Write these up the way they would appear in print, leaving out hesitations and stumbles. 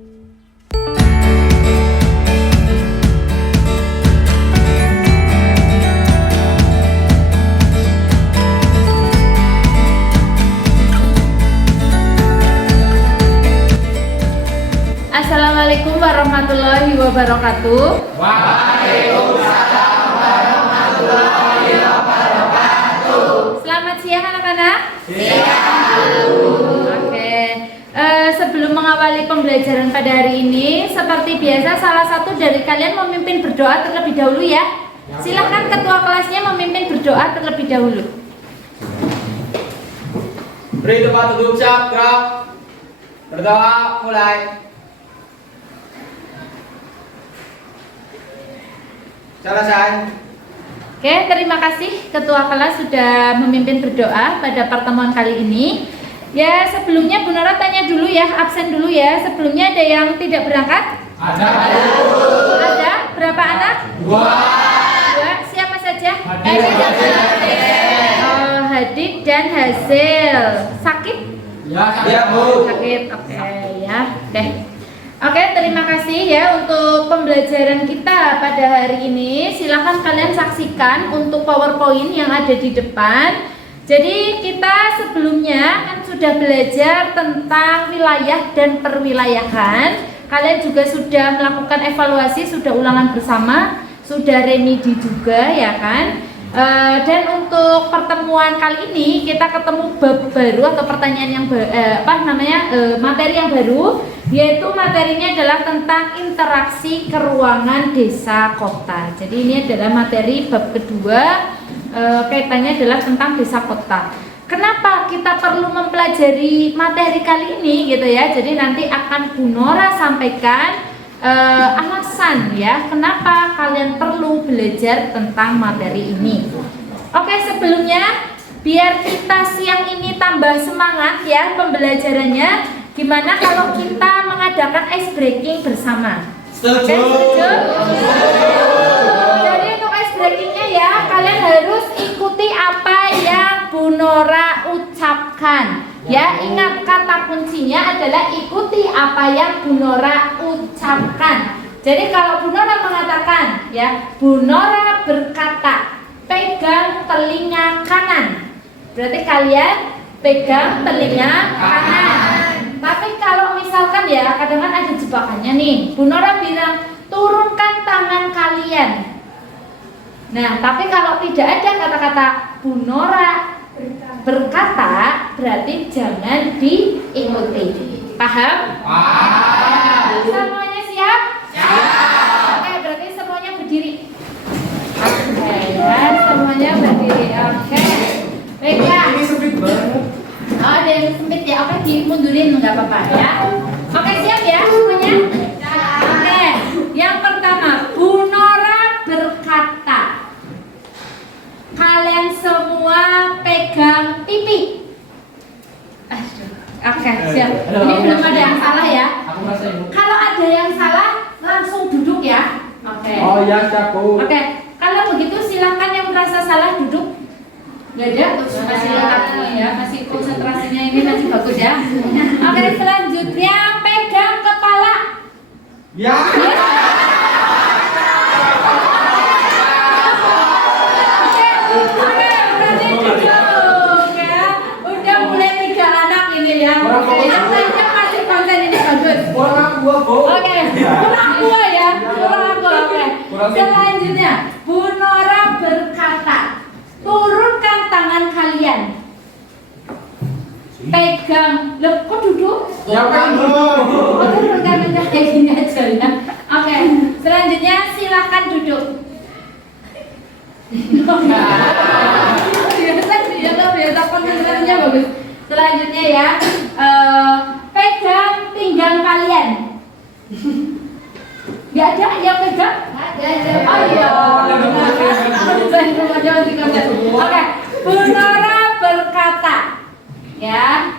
Assalamualaikum warahmatullahi wabarakatuh. Waalaikumsalam warahmatullahi wabarakatuh. Selamat siang anak-anak. Siang. Oke. Sebelum mengawali pembelajaran pada hari ini, seperti biasa salah satu dari kalian memimpin berdoa terlebih dahulu ya. Silahkan ketua kelasnya memimpin berdoa terlebih dahulu. Beri tempat duduk siap, gerak. Berdoa mulai. Selesai. Oke, terima kasih ketua kelas sudah memimpin berdoa pada pertemuan kali ini. Ya, sebelumnya Bu Nora tanya dulu ya, absen dulu ya. Sebelumnya ada yang tidak berangkat? Ada. Ada? Berapa anak? Dua. Siapa saja? Hadir. Hadik dan Hasil. Sakit? Ya, Bu. Sakit, oke ya. Deh. Oke, terima kasih ya untuk pembelajaran kita pada hari ini. Silahkan kalian saksikan untuk PowerPoint yang ada di depan. Jadi kita sebelumnya kan sudah belajar tentang wilayah dan perwilayahan. Kalian juga sudah melakukan evaluasi, sudah ulangan bersama, sudah remedi juga ya kan. Dan untuk pertemuan kali ini kita ketemu bab baru atau pertanyaan yang materi yang baru, yaitu materinya adalah tentang interaksi keruangan desa kota. Jadi ini adalah materi bab kedua, kaitannya adalah tentang desa kota. Kenapa kita perlu mempelajari materi kali ini gitu ya? Jadi nanti akan Bu Nora sampaikan alasan ya kenapa kalian perlu belajar tentang materi ini. Oke, sebelumnya biar kita siang ini tambah semangat ya pembelajarannya, gimana kalau kita mengadakan ice breaking bersama? Setuju. Setuju? Jadi untuk ice breakingnya ya kalian harus ikuti apa yang Bu Nora ucapkan. Ya, ingat kata kuncinya adalah ikuti apa yang Bu Nora ucapkan. Jadi kalau Bu Nora mengatakan ya, Bu Nora berkata, pegang telinga kanan. Berarti kalian pegang telinga kanan. Tapi kalau misalkan ya, kadang-kadang ada jebakannya nih. Bu Nora bilang, turunkan tangan kalian. Nah, tapi kalau tidak ada kata-kata Bu Nora berkata, berarti jangan diikuti. Paham? Paham. Semuanya siap? Siap. Oke, berarti semuanya berdiri. Oke, ya, semuanya berdiri. Oke. Baiklah. Ini sempit banget. Oh, ada yang sempit ya. Oke, dimundurin nggak apa-apa ya. Oke, siap ya semuanya? Oke. Yang pertama, Bu Nora berkata, kalian semua pegang pipi. Oke, siap. Ini belum ada yang salah ya. Aku merasa ibu. Kalau ada yang salah, langsung duduk ya. Oke. Oh ya, siap, Bu. Oke. Kalau begitu silahkan yang merasa salah duduk. Gak ada, masih lengkap ya, masih konsentrasinya ini masih bagus ya. Oke, selanjutnya pegang kepala. Ya. Oke, berarti duduk ya. Udah mulai 3 anak ini ya. Oke, yang lainnya masih konsen ini bagus. Kurang gua, Bu. Oke, kurang gua ya. Kurang gua. Oke. Selanjutnya, Bu Nora berkata, turunkan tangan kalian. Pegang. Loh, kok duduk? Ya kan, Bu. Oh, turunkan aja kayak gini aja ya. Oke, selanjutnya silakan duduk. Biasa konsentrasinya bagus. Selanjutnya ya, pegang pinggang kalian. Gak ada yang pegang? Oh iya. Oke, Bu Nora berkata, ya,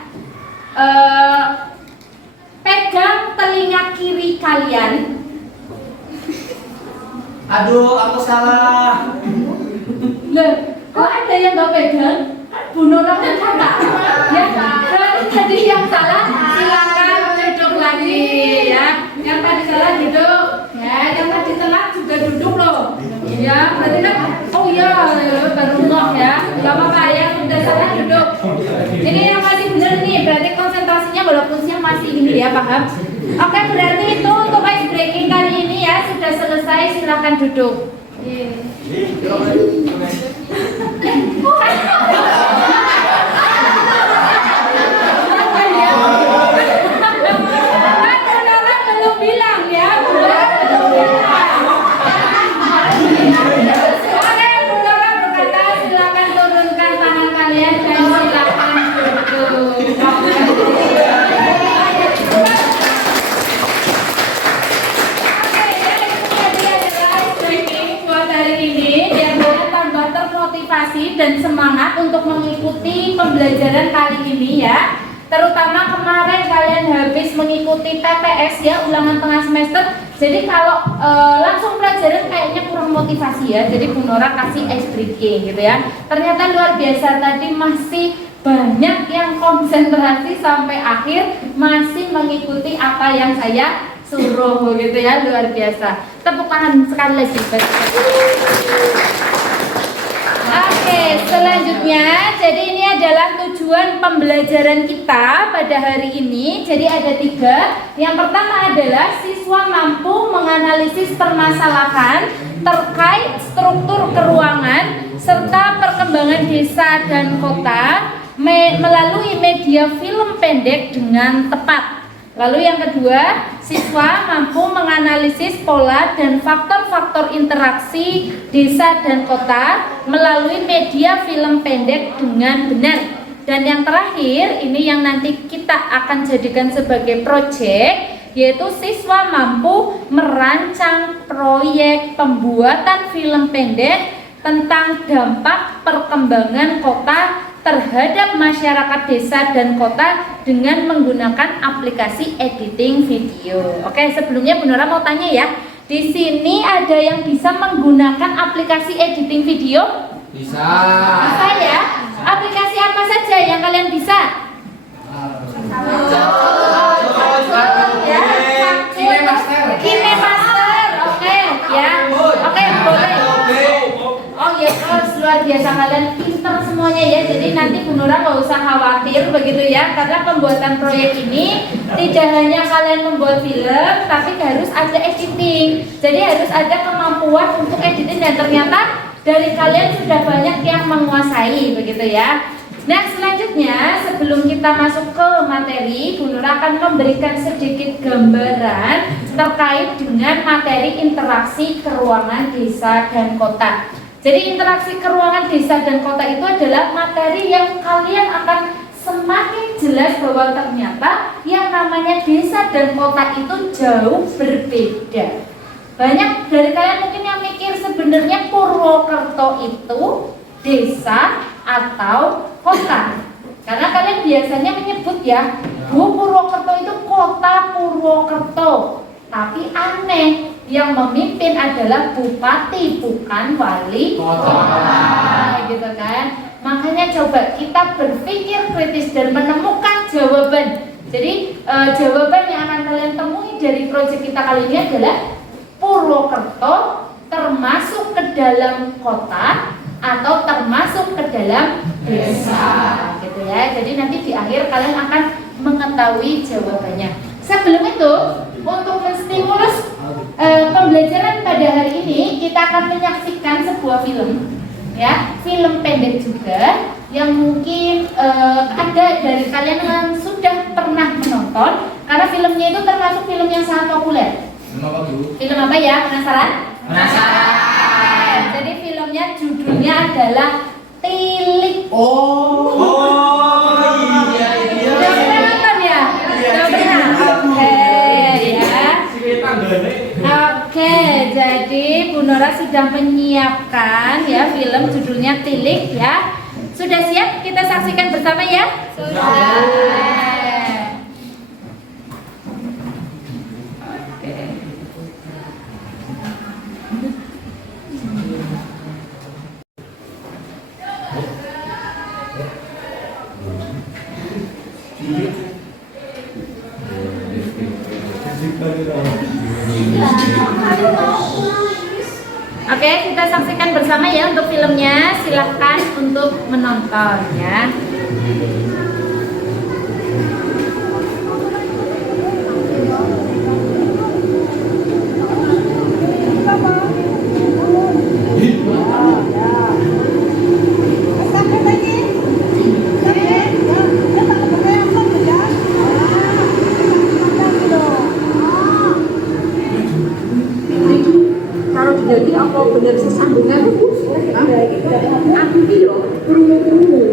pegang telinga kiri kalian. Aduh, aku salah. Loh, kok ada yang gak pegang? Kan Bu Nora berkata, ya, berarti jadi yang salah silakan duduk lagi ya. Ya, berarti kan, oh iya, baru ngok ya. Gak apa-apa ya, udah salah duduk. Ini yang masih bener nih, berarti konsentrasinya walaupun siang masih ini ya, paham? Oke, berarti itu untuk ice breaking kali ini ya, sudah selesai, silakan duduk. Belum bilang ya, belum bilang. Oke, Bu Nora berkata silakan turunkan tangan kalian dan silakan duduk. Oke, ya itu tadi adalah ice breaking buat hari ini. Biar kalian tambah termotivasi dan semangat untuk mengikuti pembelajaran kali ini ya. Terutama kemarin kalian habis mengikuti TPS ya, ulangan tengah semester. Jadi kalau langsung pelajaran kayaknya kurang motivasi ya. Jadi Bu Nora kasih ice breaking gitu ya. Ternyata luar biasa, tadi masih banyak yang konsentrasi sampai akhir, masih mengikuti apa yang saya suruh gitu ya, luar biasa. Tepuk tangan sekali lagi. Oke, selanjutnya, jadi ini adalah tujuan pembelajaran kita pada hari ini. Jadi ada 3. Yang pertama adalah siswa mampu menganalisis permasalahan terkait struktur keuangan serta perkembangan desa dan kota melalui media film pendek dengan tepat. Lalu yang kedua, siswa mampu menganalisis pola dan faktor-faktor interaksi desa dan kota melalui media film pendek dengan benar. Dan yang terakhir, ini yang nanti kita akan jadikan sebagai proyek, yaitu siswa mampu merancang proyek pembuatan film pendek tentang dampak perkembangan kota terhadap masyarakat desa dan kota dengan menggunakan aplikasi editing video. Oke, sebelumnya Bu Nora mau tanya ya, di sini ada yang bisa menggunakan aplikasi editing video? Bisa. Bisa ya? Aplikasi apa saja yang kalian bisa? KineMaster. Oke, ya. Oke, boleh. Oh ya, luar biasa, kalian pinter semuanya ya. Jadi nanti Bu Nora nggak usah khawatir begitu ya, karena pembuatan proyek ini tidak hanya kalian membuat film, tapi harus ada editing. Jadi harus ada kemampuan untuk editing, dan ternyata dari kalian sudah banyak yang menguasai begitu ya. Nah, selanjutnya sebelum kita masuk ke materi, Bu Nora akan memberikan sedikit gambaran terkait dengan materi interaksi keuangan desa dan kota. Jadi interaksi keuangan desa dan kota itu adalah materi yang kalian akan semakin jelas bahwa ternyata yang namanya desa dan kota itu jauh berbeda. Banyak dari kalian mungkin yang mikir sebenarnya Purwokerto itu desa atau kota. Karena kalian biasanya menyebut ya, Bu, Purwokerto itu kota Purwokerto. Tapi aneh, yang memimpin adalah bupati, bukan wali kota, gitu kan. Makanya coba kita berpikir kritis dan menemukan jawaban. Jadi jawaban yang akan kalian temui dari proyek kita kali ini adalah Purwokerto termasuk ke dalam kota atau termasuk ke dalam desa, gitu ya. Jadi nanti di akhir kalian akan mengetahui jawabannya. Sebelum itu, untuk menstimulus pembelajaran pada hari ini, kita akan menyaksikan sebuah film, ya, film pendek juga, yang mungkin ada dari kalian yang sudah pernah menonton, karena filmnya itu termasuk film yang sangat populer. Film apa ya? Penasaran? Penasaran. Jadi filmnya judulnya adalah Tilik. Oh iya. Udah pernah nonton ya? Udah pernah? Oke ya. Oke, jadi Bu Nora sudah menyiapkan ya film judulnya Tilik ya. Sudah siap kita saksikan bersama ya? Sudah. Oke, kita saksikan bersama ya untuk filmnya. Silahkan untuk menonton ya. Jadi apa benar sesambungan aku ki yo krungu-krungu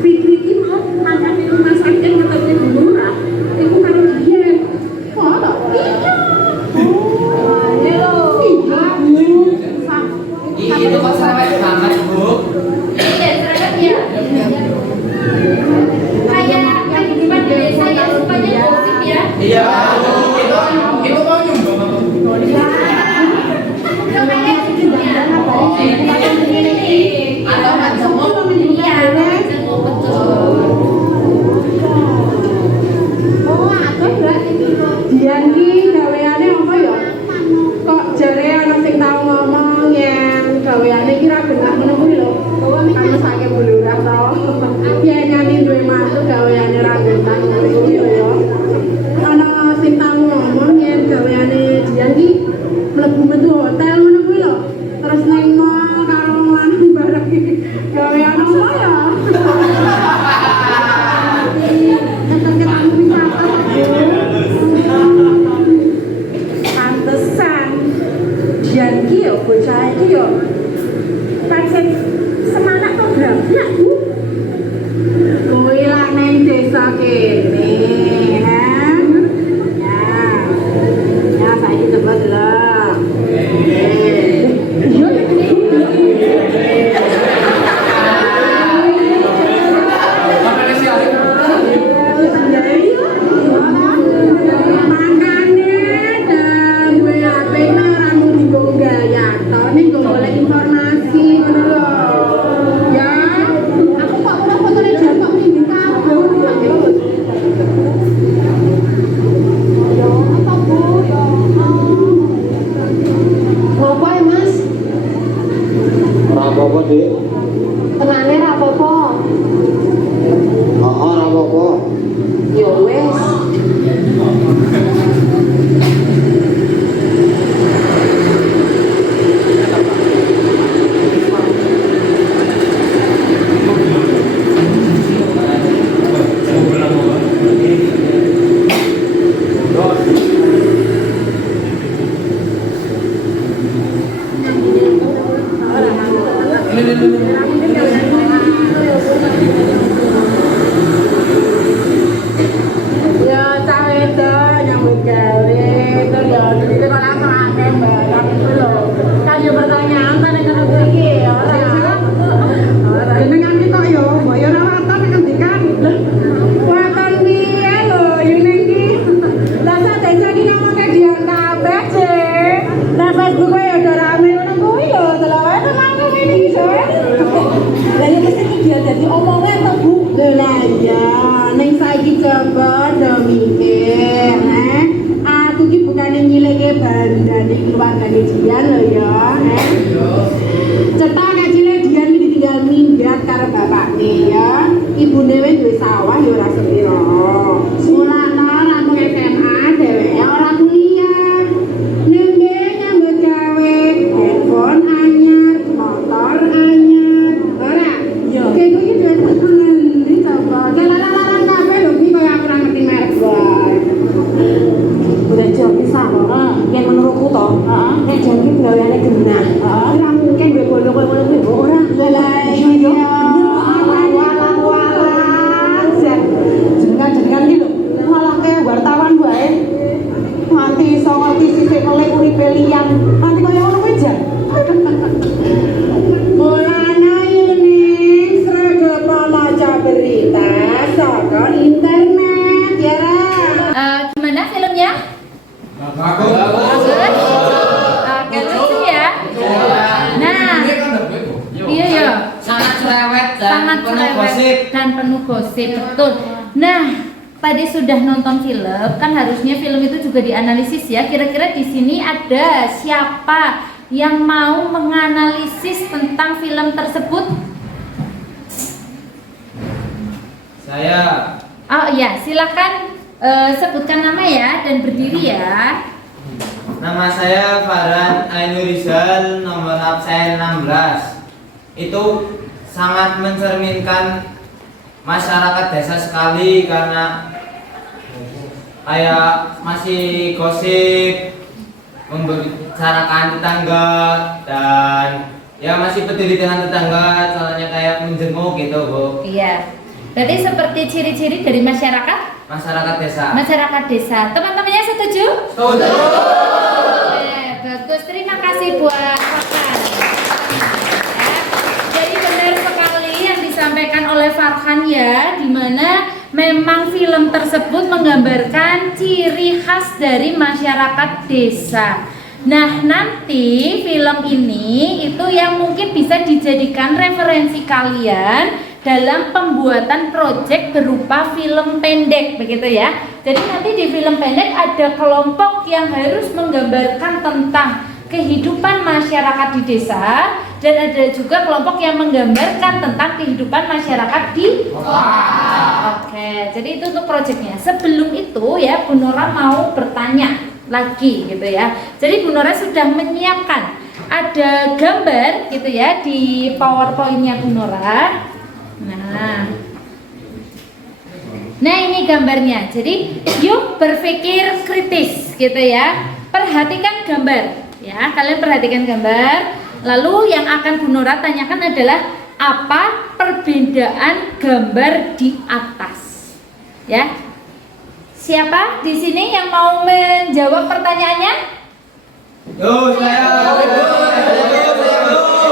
Fikri ki mau angkat di rumah sakit ketemu di murah iku karo dia kok iya Itu kok sampai banget, Bu. Iya, seragam ya. Kayak kehidupan di desa ya, supaya gosip ya. Iya, itu mau nyumbang apa? Dian ki gaweane apa ya? Kok jare ana sing tau ngomong yen gaweane ki ra genah ngono kuwi lho. Kan saking bulurah to. Yen nyani duwe mantu gaweane ra genah ngono kuwi lho ya. Ana sing tau ngomong yen gaweane Dian ki mlebu metu hotel ngono kuwi lho. Terus nang mall karo lanang bareng iki gaweane apa ya? Ketan-ketan wisata. Pantesan Dian ki yo bocah iki yo pancen semangat to grafik Bu. Kowe lak nang desa kene, ha? Ya saiki coba delok. Yo informasi ngono lho. Ya, aku kok ora fotone jamak ning kabur. Yo, apa Bu? Yo. Ngopo ya, Mas? Ora apa-apa, Dik. Tenane ra apa-apa. Heeh, ora apa-apa. Yo wes. Ya cah wedok nyambut gawe terus ya duwite kok langsung akeh barang itu lho. Kan yo pertanyaan ta nek ngono iki ora. Ora jenengan iki kok yo mbok yo ora waton nek ngendikan. Waton piye lho yo ning iki. Lah sak desa iki ngomongke Dian kabeh, Cek. Lah Facebook yo ora rame ngono kuwi lho, delok wae tenan ngene iki, Cek. Lah yo mesti dia dadi omongan to, Bu. Lah iya, ning saiki coba do mikir, aku ki bukane nyileke bandane keluargane Dian lho ya, Cetak nek cilik Dian iki ditinggal minggat karo bapakne ya. Ibune wis duwe sawah ya ora sepiro. Mulane rampung SMA dheweke ora kuliah. Nembe nyambut gawe, handphone anyar, motor anyar. Ora? Yo. Kayak kuwi duwe tenan coba. Kelaran kabeh lho iki koyo aku ora ngerti merek wae. Udah jauh bisa loh, yang menurutku toh, nek janji penggaweane genah, ora mungkin duwe bondo koyo ngono kuwi ora. Lah iya, walah, jenengan iki lho, malah ke wartawan wae. Nganti iso ngerti sisik melek uripe liyan, nanti koyo ngono kuwi jan. Mulane ning sregep maca berita saka internet ya. Gimana filmnya? Bagus. Oke, lucu ya. Nah, iya ya. Sangat cerewet dan Sangat penuh cerewet gosip. dan penuh gosip, betul. Nah, tadi sudah nonton film, kan harusnya film itu juga dianalisis ya. Kira-kira di sini ada siapa yang mau menganalisis tentang film tersebut? Saya. Oh iya, silakan sebutkan nama ya dan berdiri ya. Nama saya Farhan Ainurizal, nomor absen 16. Itu sangat mencerminkan masyarakat desa sekali karena kayak masih gosip, membicarakan tetangga dan ya masih peduli dengan tetangga, soalnya kayak menjenguk gitu, Bu. Iya. Berarti seperti ciri-ciri dari masyarakat Desa. Masyarakat desa. Teman-temannya setuju? Setuju. Bagus. Terima kasih buat Farhan. Ya. Jadi benar sekali yang disampaikan oleh Farhan ya, di mana memang film tersebut menggambarkan ciri khas dari masyarakat desa. Nah, nanti film ini itu yang mungkin bisa dijadikan referensi kalian dalam pembuatan proyek berupa film pendek, begitu ya. Jadi nanti di film pendek ada kelompok yang harus menggambarkan tentang kehidupan masyarakat di desa, dan ada juga kelompok yang menggambarkan tentang kehidupan masyarakat di kota. Oke, jadi itu untuk proyeknya. Sebelum itu ya, Bu Nora mau bertanya lagi gitu ya. Jadi Bu Nora sudah menyiapkan ada gambar gitu ya di PowerPoint-nya Bu Nora. Nah ini gambarnya. Jadi yuk berpikir kritis gitu ya. Perhatikan gambar ya. Kalian perhatikan gambar. Lalu yang akan Bu Nora tanyakan adalah apa perbedaan gambar di atas? Ya. Siapa di sini yang mau menjawab pertanyaannya? Saya.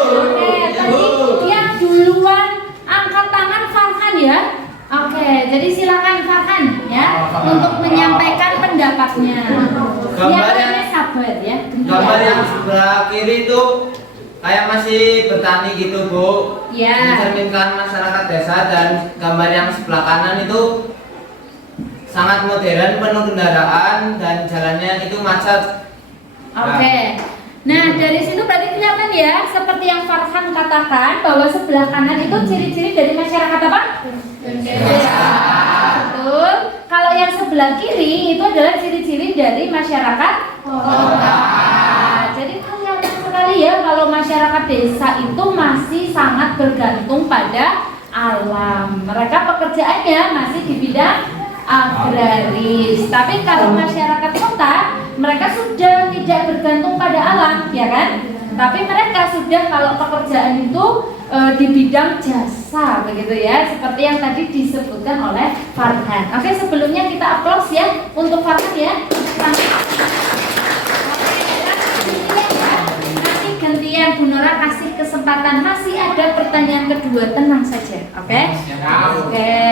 Oke, tadi yang duluan angkat tangan Farhan ya. Oke, jadi silakan Farhan ya untuk menyampaikan pendapatnya. Gambar yang sabar ya. Gambar yang sebelah kiri itu kayak masih bertani gitu, Bu. Ya. Mencerminkan masyarakat desa, dan gambar yang sebelah kanan itu sangat modern, penuh kendaraan dan jalannya itu macet. Oke. Nah, dari situ berarti kelihatan ya, seperti yang Farhan katakan bahwa sebelah kanan itu ciri-ciri dari masyarakat apa? Desa. Betul. Kalau yang sebelah kiri itu adalah ciri-ciri dari masyarakat kota. Jadi kelihatan sekali ya kalau masyarakat desa itu masih sangat bergantung pada alam. Mereka pekerjaannya masih di bidang agraris. Tapi kalau masyarakat kota, mereka sudah tidak bergantung pada alam, ya kan? Tapi mereka sudah kalau pekerjaan itu di bidang jasa, begitu ya, seperti yang tadi disebutkan oleh Farhan. Oke, sebelumnya kita aplaus ya untuk Farhan ya. Nanti gantian Bu Nora kasih kesempatan, masih ada pertanyaan kedua, tenang saja, oke? Oke.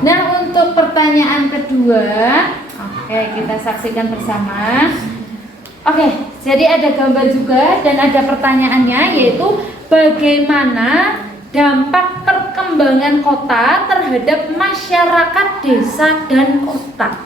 Nah, untuk pertanyaan kedua, oke, kita saksikan bersama. Oke, jadi ada gambar juga dan ada pertanyaannya, yaitu bagaimana dampak perkembangan kota terhadap masyarakat desa dan kota.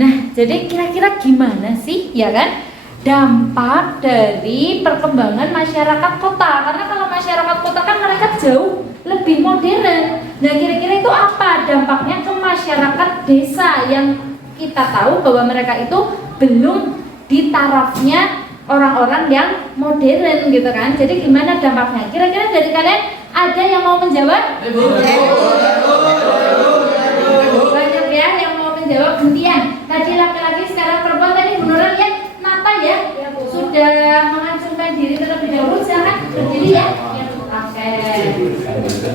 Nah, jadi kira-kira gimana sih, ya kan? Dampak dari perkembangan masyarakat kota. Karena kalau masyarakat kota kan mereka jauh lebih modern. Nah, kira-kira itu apa dampaknya ke masyarakat desa yang kita tahu bahwa mereka itu belum di tarafnya orang-orang yang modern gitu kan. Jadi gimana dampaknya? Kira-kira dari kalian ada yang mau menjawab? Banyak ya yang mau menjawab, gantian. Tadi laki-laki, sekarang perempuan. Tadi Bu Nora lihat Nata ya, sudah mengacungkan diri terlebih dahulu. Silakan berdiri ya. Oke.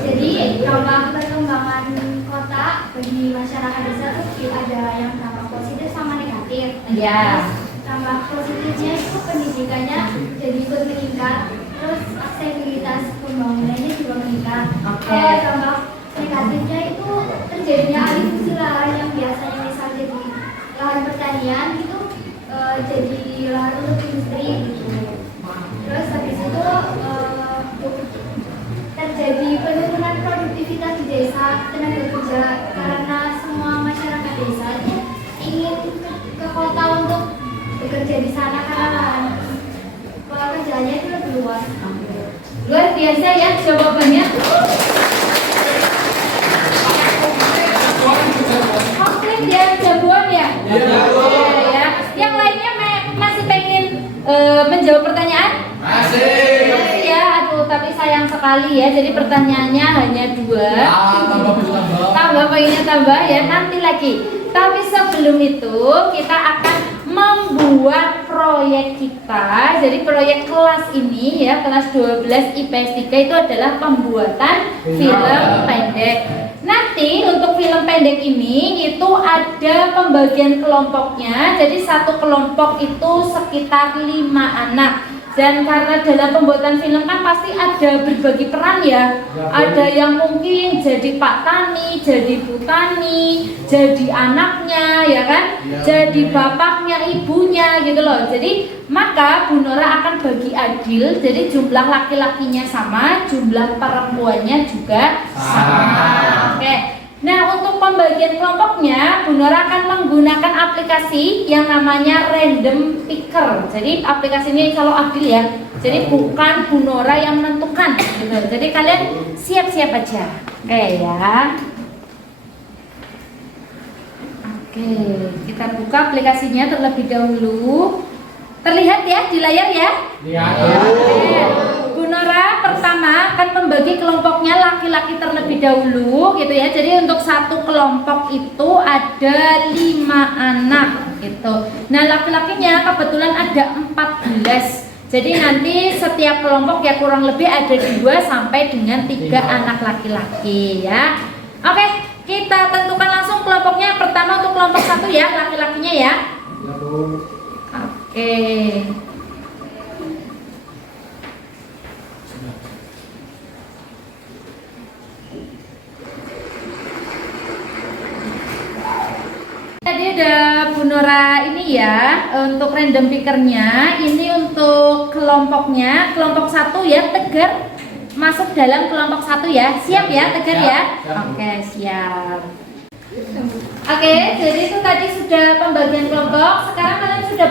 Jadi dampak perkembangan kota bagi masyarakat desa itu ada yang dampak positif sama negatif. Ya. Dampak positifnya itu pendidikannya jadi ikut meningkat, terus aksesibilitas pembangunannya juga meningkat. Oke. Kalau dampak negatifnya itu terjadinya alih fungsi lahan yang biasanya misal jadi lahan pertanian gitu, jadi lahan untuk industri gitu. Terus habis itu terjadi penurunan produktivitas di desa, tenaga kerja, karena semua masyarakat desa itu ingin ke kota untuk bekerja di sana karena lahan kerjaannya itu lebih luas. Luar biasa ya jawabannya. Komplit ya, jagoan ya. Ya. Yang lainnya masih pengen menjawab pertanyaan? Masih ya. Aduh, tapi sayang sekali ya. Jadi pertanyaannya hanya 2. Tambah poinnya tambah ya, nanti lagi. Tapi sebelum itu kita akan membuat proyek kita. Jadi proyek kelas ini ya, kelas 12 IPS 3 itu adalah pembuatan film pendek. Nanti untuk film pendek ini itu ada pembagian kelompoknya. Jadi satu kelompok itu sekitar 5 anak. Dan karena dalam pembuatan film kan pasti ada berbagi peran ya. Ada yang mungkin jadi Pak Tani, jadi Bu Tani, jadi anaknya ya kan, jadi bapaknya, ibunya gitu loh. Jadi maka Bu Nora akan bagi adil. Jadi jumlah laki-lakinya sama, jumlah perempuannya juga sama. Oke. Nah, untuk pembagian kelompoknya, Bu Nora akan menggunakan aplikasi yang namanya Random Picker. Jadi aplikasi ini kalau adil ya. Jadi bukan Bu Nora yang menentukan gitu. Jadi kalian siap-siap aja. Oke ya. Oke, kita buka aplikasinya terlebih dahulu. Terlihat ya di layar ya? Lihat. Bu Nora pertama akan membagi kelompoknya laki-laki terlebih dahulu gitu ya. Jadi untuk satu kelompok itu ada 5 anak gitu. Nah, laki-lakinya kebetulan ada 14. Jadi nanti setiap kelompok ya kurang lebih ada 2 sampai dengan 3 anak laki-laki ya. Oke, kita tentukan langsung kelompoknya. Pertama untuk kelompok 1 ya, laki-lakinya ya. Oke. Tadi ada Bu Nora ini ya untuk random pickernya. Ini untuk kelompoknya, kelompok 1 ya, Tegar masuk dalam kelompok 1 ya. Siap ya Tegar ya? Oke, siap. Oke, jadi itu tadi sudah pembagian kelompok. Sekarang kalian sudah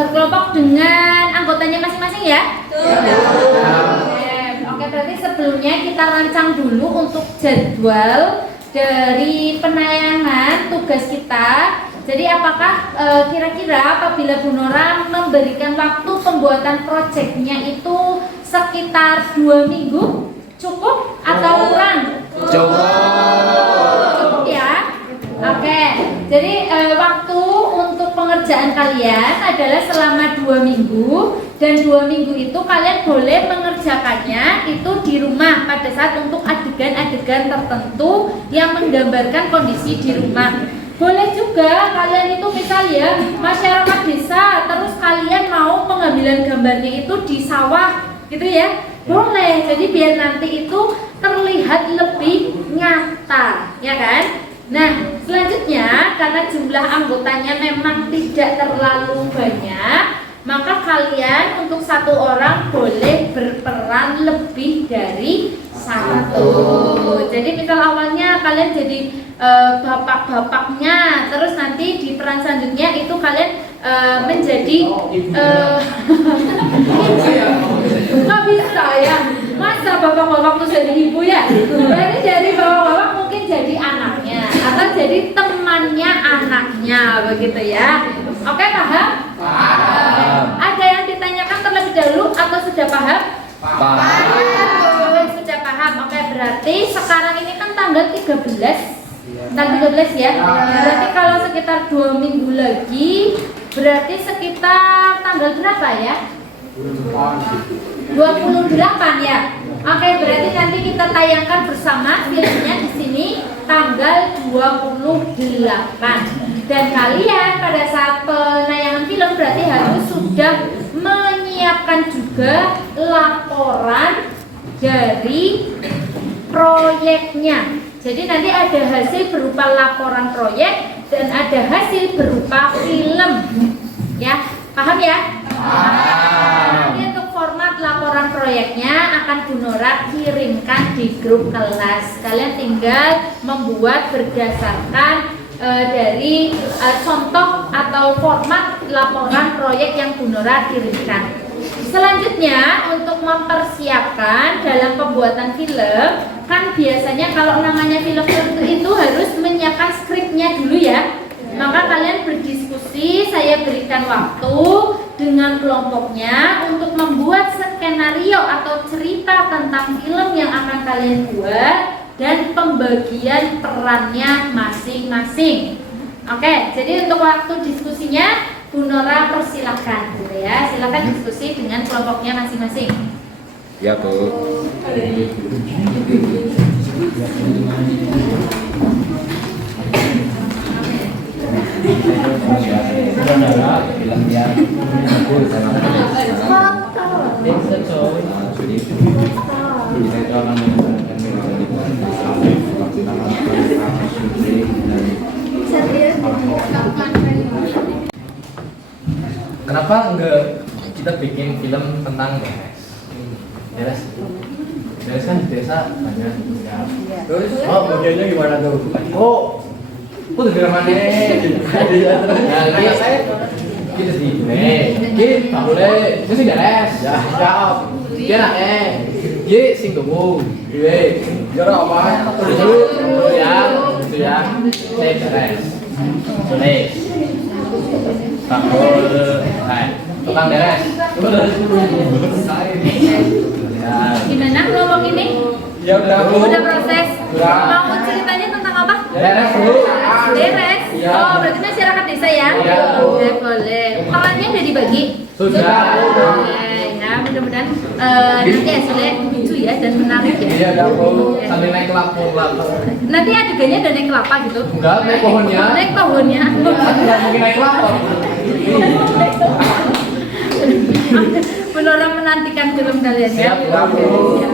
berkelompok dengan anggotanya masing-masing ya? Oke, berarti sebelumnya kita rancang dulu untuk jadwal dari penayangan tugas kita. Jadi apakah kira-kira apabila Bu Nora memberikan waktu pembuatan proyeknya itu sekitar 2 minggu cukup atau kurang? Cukup ya. Oke, jadi waktu untuk pengerjaan kalian adalah selama 2 minggu. Dan 2 minggu itu kalian boleh mengerjakannya itu di rumah pada saat untuk adegan-adegan tertentu yang menggambarkan kondisi di rumah. Boleh juga kalian itu misal ya masyarakat desa, terus kalian mau pengambilan gambarnya itu di sawah gitu ya, boleh. Jadi biar nanti itu terlihat lebih nyata ya kan. Nah, selanjutnya karena jumlah anggotanya memang tidak terlalu banyak, maka kalian untuk 1 orang boleh berperan lebih dari 1. Jadi misal awalnya kalian jadi bapak-bapaknya, terus nanti di peran selanjutnya itu kalian menjadi nggak bisa ya, masa bapak-bapak tuh jadi ibu ya. Berarti dari bapak-bapak mungkin jadi anaknya atau jadi temannya anaknya begitu ya. Oke, paham? Ada yang ditanyakan terlebih dahulu atau sudah paham? Paham. Sudah paham. Oke, berarti sekarang ini kan tanggal 13. Tanggal 13 ya. Berarti kalau sekitar 2 minggu lagi, berarti sekitar tanggal berapa ya? 28 ya. Oke, berarti nanti kita tayangkan bersama filmnya di sini tanggal 28. Dan kalian pada saat penayangan film berarti harus sudah menyiapkan juga laporan dari proyeknya. Jadi nanti ada hasil berupa laporan proyek dan ada hasil berupa film. Ya, paham ya? Nanti untuk format laporan proyeknya akan Bu Nora kirimkan di grup kelas. Kalian tinggal membuat berdasarkan dari contoh atau format laporan proyek yang Bu Nora kirimkan. Selanjutnya untuk mempersiapkan dalam pembuatan film, kan biasanya kalau namanya film itu harus menyiapkan skripnya dulu ya. Maka kalian berdiskusi, saya berikan waktu dengan kelompoknya untuk membuat skenario atau cerita tentang film yang akan kalian buat dan pembagian perannya masing-masing. Oke, jadi untuk waktu diskusinya Bu Nora persilahkan gitu ya. Silakan diskusi dengan kelompoknya masing-masing. Ya, Bu. Kenapa enggak kita bikin film tentang Deres? Deres kan di desa banyak. Terus modelnya gimana tuh? Oh, tuh dari mana? Ya, saya kita di kita tak boleh. Itu sih Deres. Ya, siap. Dia nak dia sing tuh. Dia apa? Terus ya. Saya Deres. Deres. Tak boleh. Tukang Deres. Gimana kelompok ini? Ya udah, Bu. Udah proses. Udah. Mau ceritanya tentang apa? Deres, Bu. Deres. Iya. Oh, berarti masyarakat desa ya? Iya, Bu. Oke, boleh. Perannya udah dibagi? Sudah. Oke, ya mudah-mudahan nanti hasilnya lucu ya dan menarik ya. Iya, udah, Bu. Sambil naik lapor. Nanti adegannya udah naik kelapa gitu? Enggak, naik pohonnya. Naik pohonnya. Enggak mungkin naik lapor. Benar menantikan film kalian ya. Siap, ya, Bu. Ya.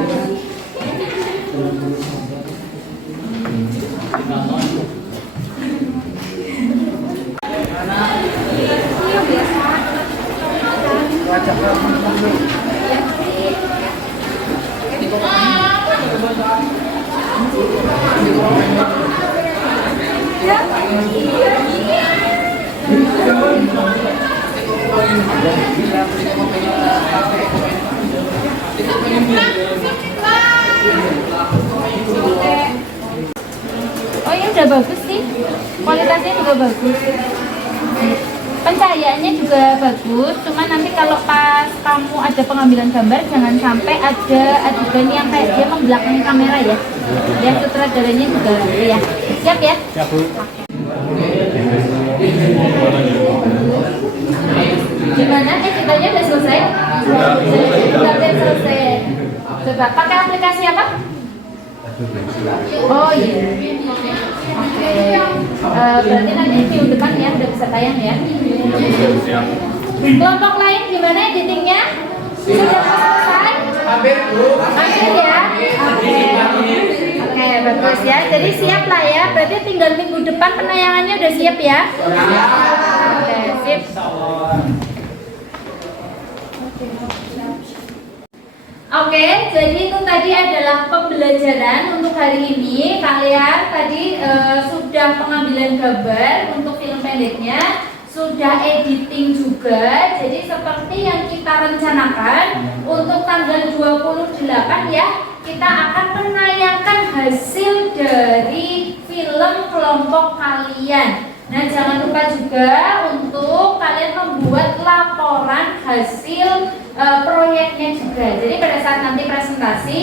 Oh ya udah bagus sih, kualitasnya juga bagus, pencahayaannya juga bagus. Cuma nanti kalau pas kamu ada pengambilan gambar jangan sampai ada adegan yang kayak dia membelakangi kamera ya. Ya sutradaranya juga ya. Siap ya? Siap, Bu. Gimana? Ceritanya udah selesai? Udah selesai. Coba pakai aplikasi apa? Oh iya. Oke. Berarti nanti minggu depan ya udah bisa tayang ya. Kelompok lain gimana editingnya? Sudah selesai? Hampir, Bu. Hampir ya? Oke, bagus ya. Jadi siap lah ya. Berarti tinggal minggu depan penayangannya udah siap ya? Oke, sip. Oke, jadi itu tadi adalah pembelajaran untuk hari ini. Kalian tadi sudah pengambilan gambar untuk film pendeknya, sudah editing juga. Jadi seperti yang kita rencanakan untuk tanggal 28 ya, kita akan menayangkan hasil dari film kelompok kalian. Nah, jangan lupa juga untuk kalian membuat laporan hasil proyeknya juga. Jadi pada saat nanti presentasi,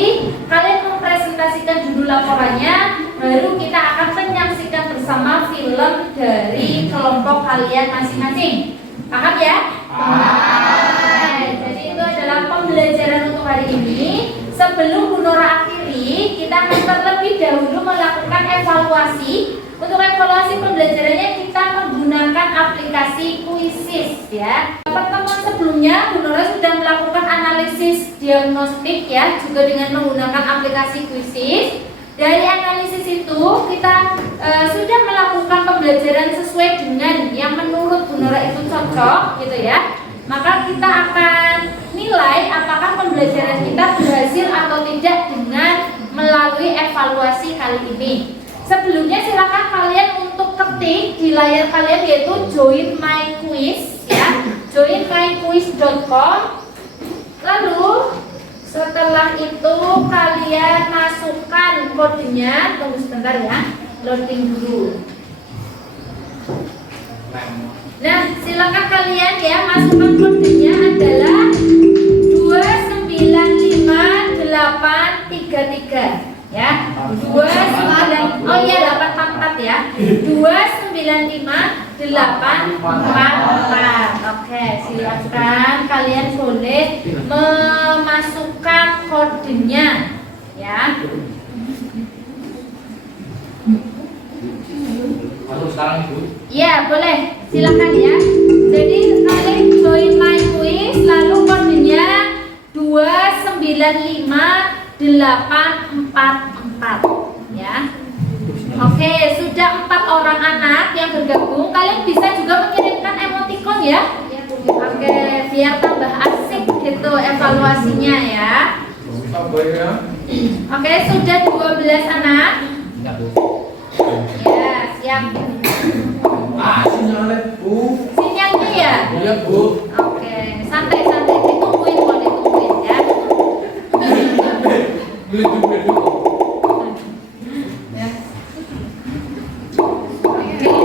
kalian mempresentasikan judul laporannya, baru kita akan menyaksikan bersama film dari kelompok kalian masing-masing. Paham ya? Paham. Jadi itu adalah pembelajaran untuk hari ini. Sebelum Bu Nora akhiri, kita akan terlebih dahulu melakukan evaluasi. Untuk evaluasi pembelajarannya kita menggunakan aplikasi Quizzes ya. Pertemuan sebelumnya Bu Nora sudah melakukan analisis diagnostik ya, juga dengan menggunakan aplikasi Quizzes. Dari analisis itu kita sudah melakukan pembelajaran sesuai dengan yang menurut Bu Nora itu cocok gitu ya. Maka kita akan nilai apakah pembelajaran kita berhasil atau tidak dengan melalui evaluasi kali ini. Sebelumnya silakan kalian untuk ketik di layar kalian yaitu join my quiz ya, joinmyquiz.com. Lalu setelah itu kalian masukkan kodenya. Tunggu sebentar ya, loading dulu. Nah, silakan kalian ya masukkan kodenya adalah 295-833 ya. 29 oh iya 844 ya. 295-844. Oke, silakan kalian boleh memasukkan kodenya ya. Masuk sekarang Ibu. Ya, boleh. Silakan ya. Jadi kalian join my quiz lalu kodenya 295-844 ya. Oke, sudah 4 orang anak yang bergabung. Kalian bisa juga mengirimkan emoticon ya. Oke, biar tambah asik gitu evaluasinya ya. Oke, sudah 12 anak. Ya, siap. Sinyalnya Bu. Sinyalnya ya? Iya Bu. Oke, santai-santai ditungguin kok, ditungguin ya. Beli dulu. Ya. Oke,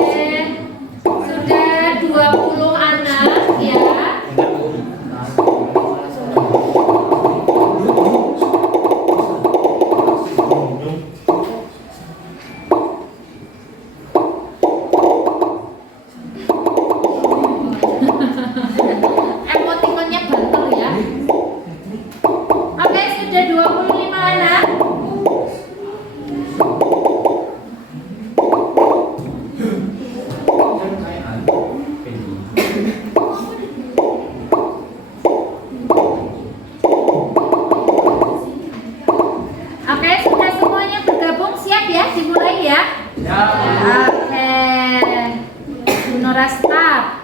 sudah 20 anak ya. Emotikonnya banter ya. Oke, sudah 25 anak. Oke, sudah semuanya bergabung, siap ya, dimulai ya. Ya. Oke, Bu Nora start.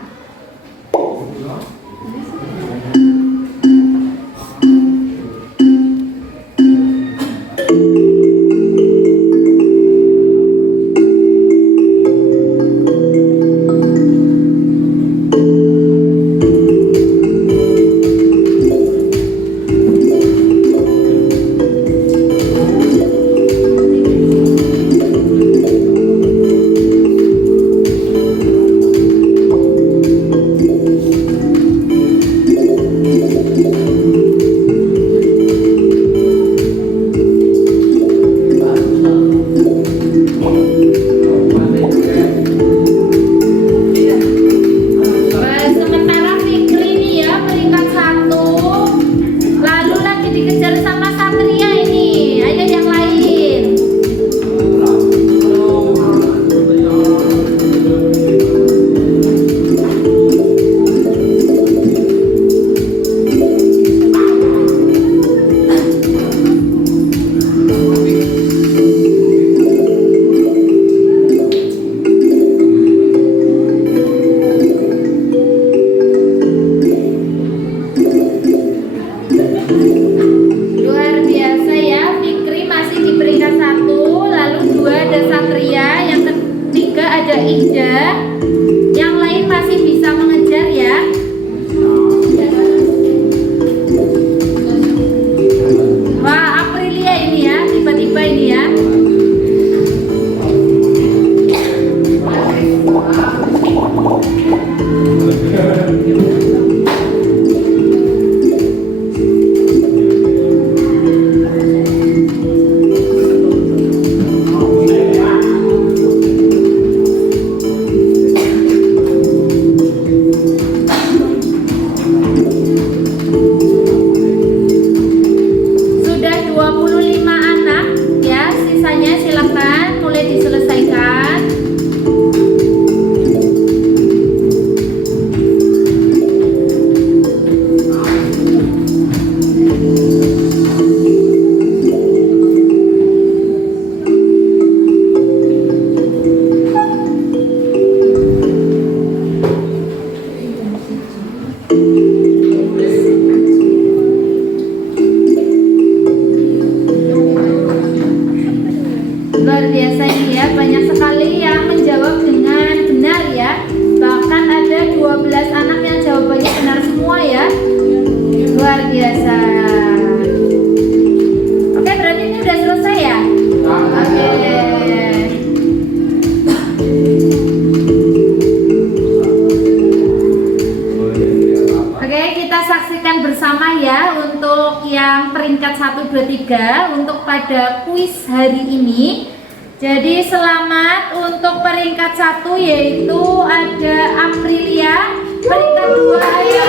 bersama ya untuk yang peringkat 1, 2, 3 untuk pada kuis hari ini. Jadi selamat untuk peringkat 1 yaitu ada Aprilia, peringkat 2 ada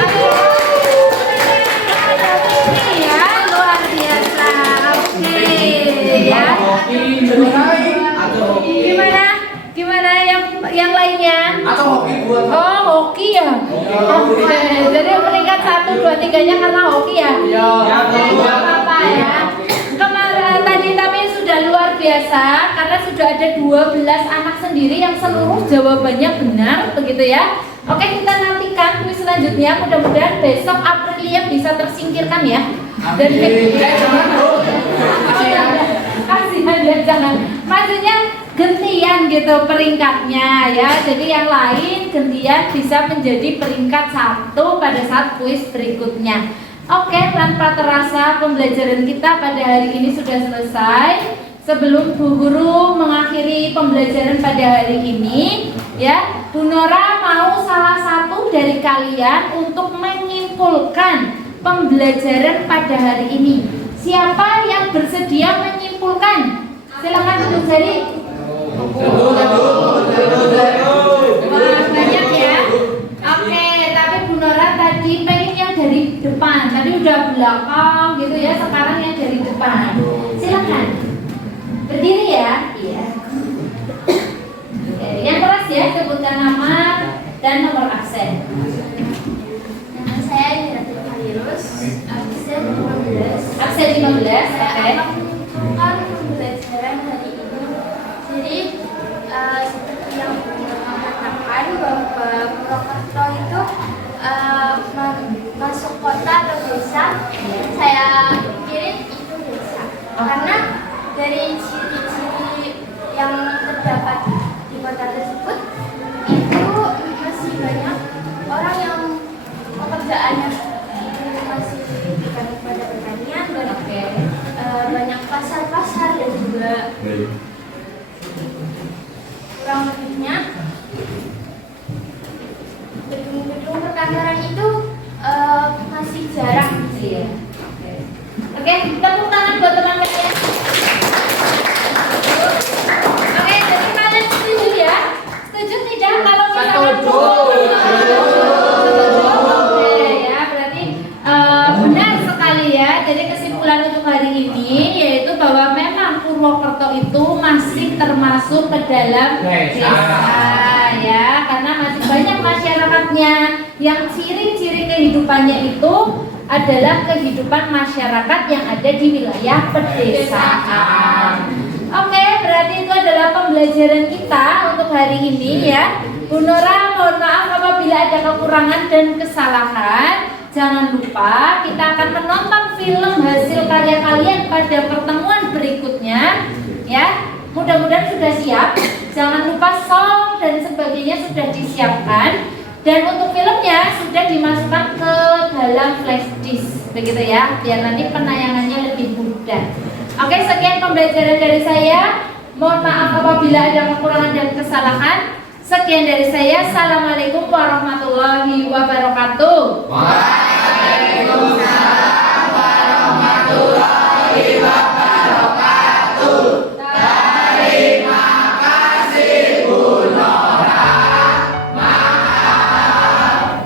ya, luar biasa. Oke ya. Gimana yang lainnya? Atau hoki buat Oh, hoki ya. Oke. Jadi peringkat 1, 2, 3-nya karena hoki ya. Iya. Oke, nggak apa-apa ya. Kemarin tadi tapi sudah luar biasa karena sudah ada 12 anak sendiri yang seluruh jawabannya benar, begitu ya. Oke, kita nantikan kuis selanjutnya. Mudah-mudahan besok Aprilia bisa tersingkirkan ya. Dan kasihan ya, jangan. Maksudnya gantian gitu peringkatnya ya. Jadi yang lain gantian bisa menjadi peringkat 1 pada saat kuis berikutnya. Oke, tanpa terasa pembelajaran kita pada hari ini sudah selesai. Sebelum Bu Guru mengakhiri pembelajaran pada hari ini, ya, Bu Nora mau salah satu dari kalian untuk menyimpulkan pembelajaran pada hari ini. Siapa yang bersedia menyimpulkan? Silakan untuk jari. Wah, banyak ya. Oke, tapi Bu Nora tadi pengen yang dari depan. Tadi udah belakang gitu ya, sekarang yang dari depan. Silakan. Berdiri ya. Iya. Oke, yang keras ya, sebutkan nama dan nomor absen. Nama saya Indra Virus, absen 15. Absen 15, Saya oke. akan menunjukkan pembelajaran hari ini. Jadi seperti yang mengatakan bahwa Purwokerto itu masuk kota atau desa, saya pikirin itu desa. Karena dari ciri-ciri yang terdapat di kota tersebut itu masih banyak orang yang pekerjaannya itu masih diberikan kepada pertanian dan banyak pasar-pasar dan juga kurang lebihnya gedung-gedung perkantoran itu masih jarang sih ya. Oke, tepuk tangan buat teman kalian. Oke, jadi kalian setuju ya? Setuju tidak kalau misalkan Oke ya, berarti benar sekali ya. Jadi kesimpulan untuk hari ini yaitu bahwa memang Purwokerto itu masih termasuk ke dalam desa ya, karena masih banyak masyarakatnya yang ciri-ciri kehidupannya itu adalah kehidupan masyarakat yang ada di wilayah pedesaan. Oke, berarti itu adalah pembelajaran kita untuk hari ini ya. Bu Nora, mohon maaf apabila ada kekurangan dan kesalahan. Jangan lupa kita akan menonton film hasil karya kalian pada pertemuan berikutnya ya. Mudah-mudahan sudah siap. Jangan lupa song dan sebagainya sudah disiapkan. Dan untuk filmnya sudah dimasukkan ke dalam flash disk, begitu ya, biar nanti penayangannya lebih mudah. Oke, sekian pembelajaran dari saya. Mohon maaf apabila ada kekurangan dan kesalahan. Sekian dari saya. Assalamualaikum warahmatullahi wabarakatuh. Waalaikumsalam warahmatullahi wabarakatuh. Terima kasih Bu Nora. Maaf.